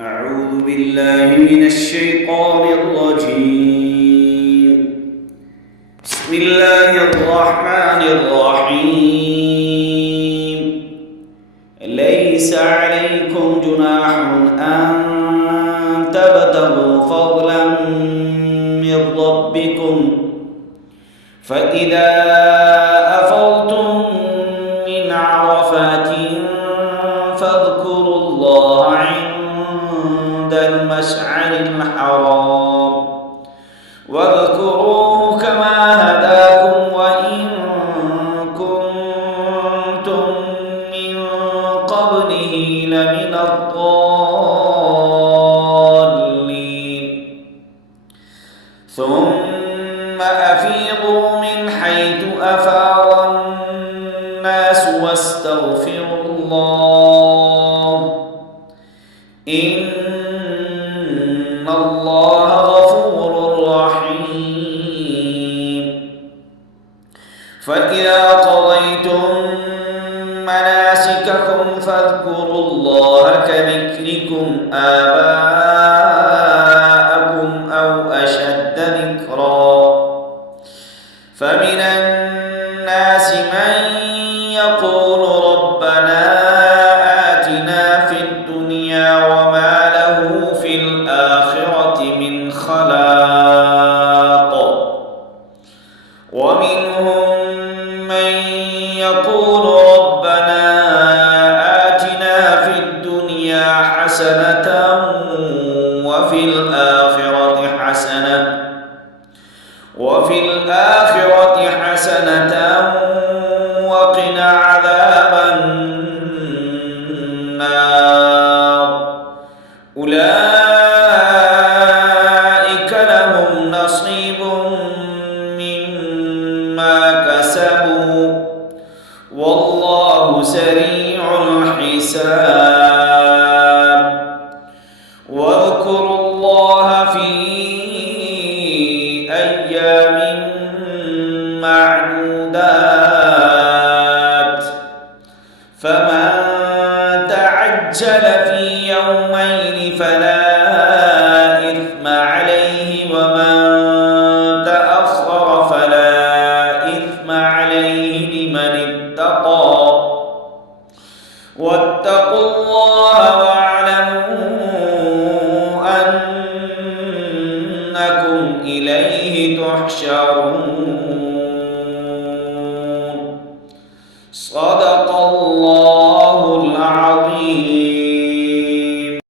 أعوذ بالله من الشيطان الرجيم. بسم الله الرحمن الرحيم. ليس عليكم جناح أن تبتغوا فضلا من ربكم فإذا أفضتم من عرفات فاذكروا الله عند المشعر الحرام واذكروه كما هداكم وإن كنتم من قبله لمن الضالين ثم أفيضوا من حيث أفاض الناس واستغفروا الله إن الله غفور رحيم. فإذا قضيتم مناسككم فاذكروا الله كذكركم آباءكم أو أشد ذكرا فمن الناس من يقول ربنا آتنا في الدنيا وما له في الآخرة من خلاق ومنهم من يقول ربنا آتنا في الدنيا حسنة وفي الآخرة حسنة وقنا عذاب النار أولئك لهم نصيب مما كسبوا والله سريع الحساب. واذكروا الله في أيام معدودات فمن تعجل في يومين فلا